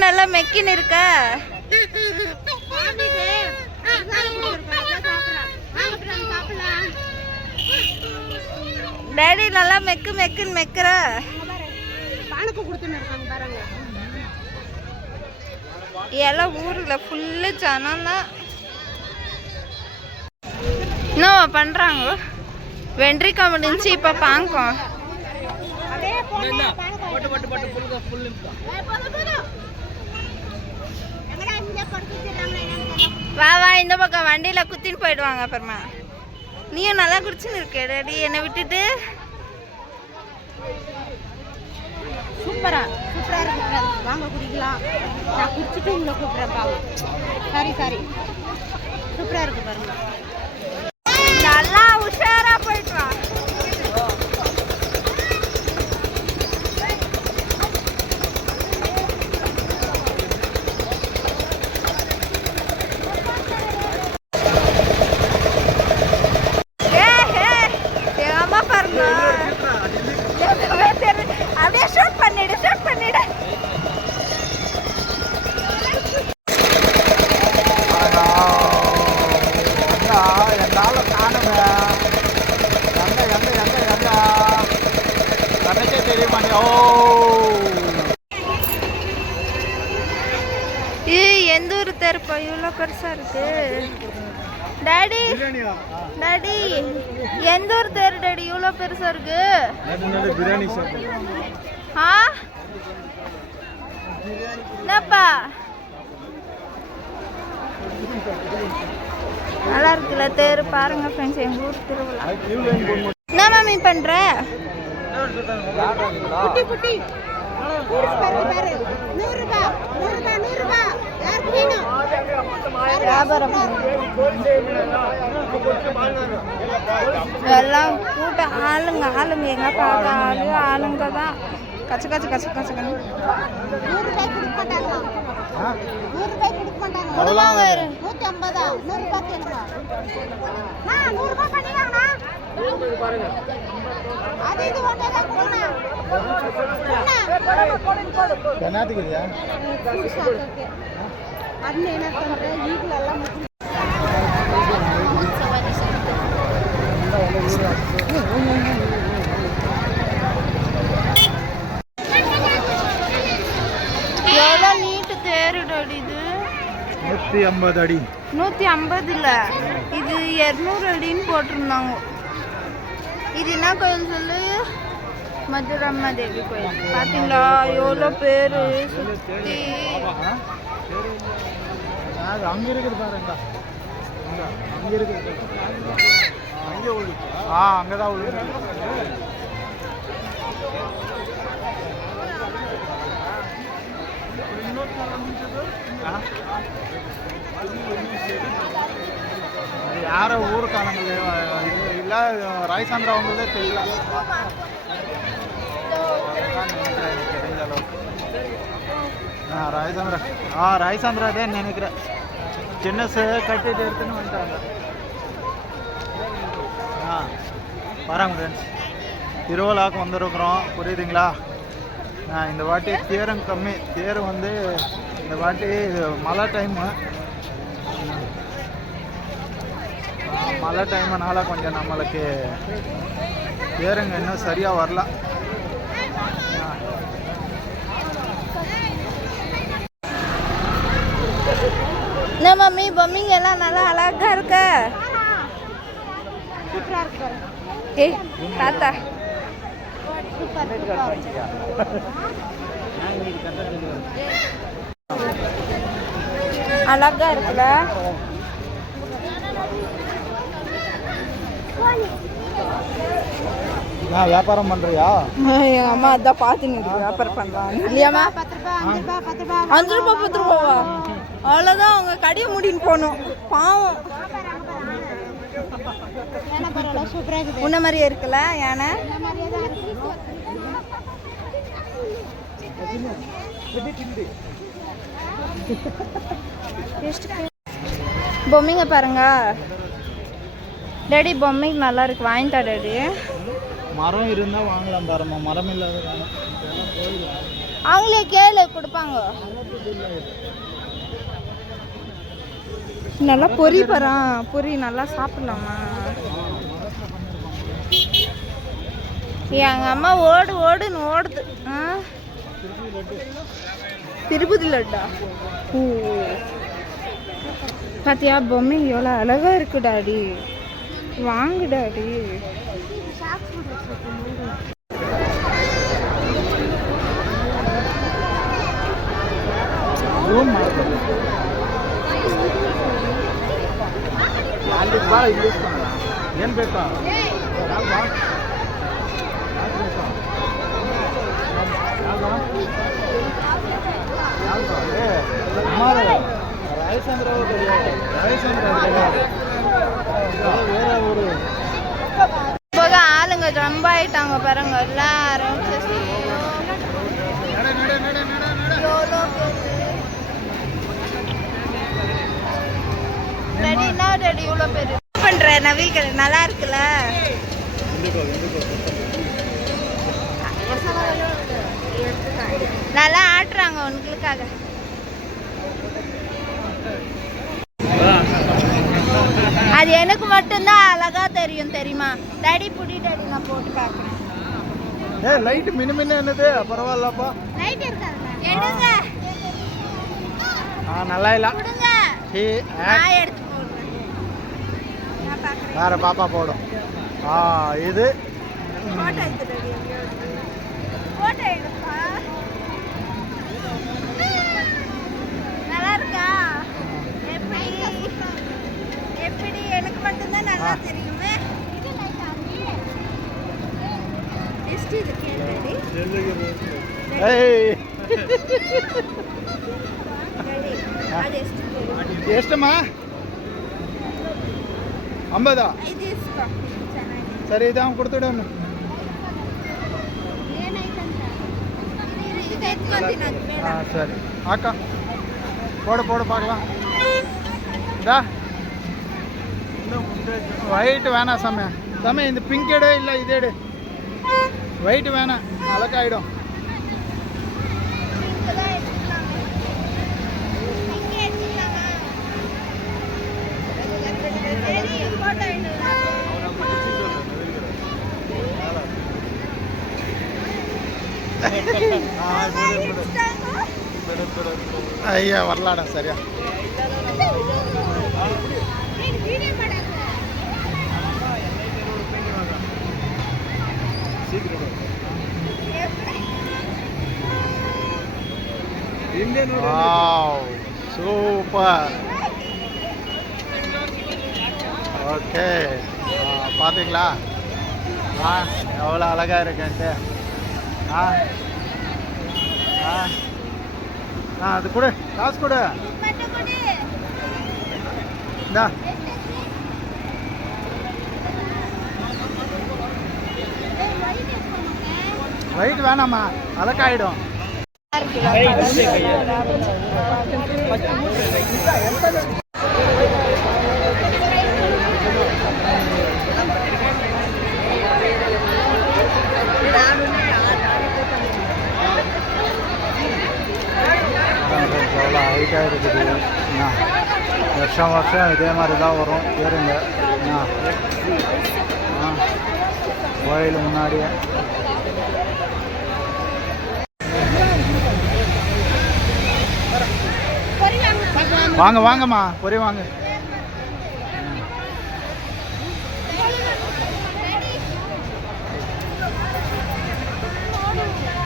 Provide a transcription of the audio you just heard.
நீயும் நல்லா மெக்கின்னு இருக்க. டேடி நல்லா மெக்குன்னு மெக்குற. எல்லாம் ஊர்ல ஃபுல்லு ஜனம் தான். என்னவா பண்றாங்க? வெண்ட்ரிக்காய் முடிஞ்சு இப்ப பாங்கோம். வா வா இந்த பக்கம் வண்டியில குத்தின்னு போயிடுவாங்க அப்புறமா. நீயும் நல்லா குடிச்சுன்னு இருக்க டேடி என்னை விட்டுட்டு. சூப்பரா இருக்கு. வாங்க குடிக்கலாம். நான் குடிச்சிட்டு உங்களை கூப்பிடுறேன். சாரி சூப்பரா இருக்கு பாருங்க. நல்லா உஷாரா போயிட்டு வா. அப்படியே ஷூட் பண்ணிடு. எந்த ஊர் தெருப்பா இவ்வளோ பெருசா இருக்கு? டாடி எந்த ஊர் தெரு டாடி இவ்வளோ பெருசா இருக்கு? ஆ என்னப்பா நல்லா இருக்குல்ல தேர் பாருங்க ஃப்ரெண்ட்ஸ். எங்க ஊர் திருவிழா. என்ன மாமி பண்ற? வியாபாரம் எல்லாம் கூட்டம் ஆளுங்க எங்க பார்க்க ஆளுங்க தான். கச்சு எவ்வளோ நீட்டு தேருடடி இது? 150 அடி. 150 இல்ல, இது 200 அடின்னு போட்டிருந்தாங்க. இது என்ன கோயில் சொல்லு? மதுரம்மா தேவி கோயில். பாத்தீங்களா எவ்வளோ பேரு சுத்தி. அங்க இருக்குது பாருங்க. அங்க இருக்குது. அங்கதான் உள்ள. யார ஊருக்கானங்களே இல்ல ராய்சாந்திரா அவங்களே தெரியல. ராய்சாந்திரா தான் நினைக்கிறேன். சின்ன கட்டிட்டு எடுத்துன்னு வந்துட்டாங்க. பாருங்க ஃப்ரெண்ட்ஸ், திருவிழாவுக்கு வந்துருக்குறோம், புரியுதுங்களா? இந்த வாட்டி தேரும் கம்மி. தேர் வந்து இந்த வாட்டி மழை டைமுனால கொஞ்சம் நம்மளுக்கு தேருங்க இன்னும் சரியாக வரல. என்ன மம்மி பொம்மைங்க எல்லாம் நல்லா அழகா இருக்க. ஏய் தாத்தா அழகா இருக்குல்ல. வியாபாரம் பண்றியா? அம்மா அதான் பாத்துன்னு வியாபாரம் பண்றாங்க இல்லையாமா? 5 ரூபாய் 10 ரூபாவா? அவ்வளோதான். அவங்க கடையை மூடின்னு போகணும். பாவம். உன்ன மாதிரியே இருக்குல்ல யானை? பொம்மைங்க பாருங்க டாடி. பொம்மைக்கு நல்லா இருக்கு, வாங்கிட்டா டாடி. மரம் இருந்தால் வாங்கலாம் பாருமா, மரம் இல்லாத அவங்களே கேளு கொடுப்பாங்க. நல்லா பொரி பறான், பொரி நல்லா சாப்பிடலாமா? எங்கள் அம்மா ஓடு ஓடுன்னு ஓடுது. திருப்பதி லட்டா? ஓ பாத்தியா பொம்மை எவ்வளோ அழகா இருக்கு டாடி. வாங்கு டாடி. ಏನು ಬೇಕಾ? ஆளுங்க ரொம்ப ஆயிட்டாங்க பாருங்க எல்லாரும். டேடி இவ்வளோ பேர் பண்ற நவீகர் நல்லா இருக்குல்ல? நல்லா ஆட்டுறாங்க உங்களுக்காக. அது எனக்கு மட்டும்தான் அழகா தெரியும் தெரியுமா? டாடி புடி டாடி, நான் போட்டு பார்க்குறேன். லைட் மினிமின்னு என்னது? பரவாயில்லப்பா. லைட் இருக்காதுல்ல? எடுங்க. நல்லா இல்லை. கொடுங்க. நான் எடுத்து போடுறேன். நான் பார்க்குறேன். வேற பாப்பா போடும். இது போட்டோ எடுத்து போட்டோ எடுப்பா. நல்லா இருக்கா? எப்படி எப்படி? எனக்கு மட்டும்தான் நல்லா தெரியுமே. ಎಷ್ಟು ಇದು ಕೇಳಿ ಅದೆಷ್ಟು? ಎಷ್ಟಮ್ಮ? 50. ಇದು ಇಸ್ಕೊ. ಚೆನ್ನಾಗಿದೆ. ಸರಿ ಇದು ಅವ್ನು ಕೊಡ್ತಿಡೋನು. ಇದು ಎತ್ಕೊತೀನಿ, ಅದು ಬೇಡ. சரி ஆக்கா போடு போடு பார்க்கலாம். இதா ஒயிட் வேணாம் சாமி. சாமி இந்த பிங்க் எடு, இல்லை இது எடு. ஒயிட் வேணாம், அழகாயிடும். ஐயா வரலாடா சரியா. சூப்பர். ஓகே பார்த்தீங்களா எவ்வளோ அழகாக இருக்குன்ட்டு. அது கொடு, காசு கொடு. இந்தா ஒயிட் வேணாமா, அழகாயிடும். எவ்வளோ ஹைட்டாக இருக்குது. வருஷம் வருஷம் இதே மாதிரி தான் வரும். பேருங்க கோயில் முன்னாடியே. வாங்க வாங்கம்மா, பொரி வாங்க.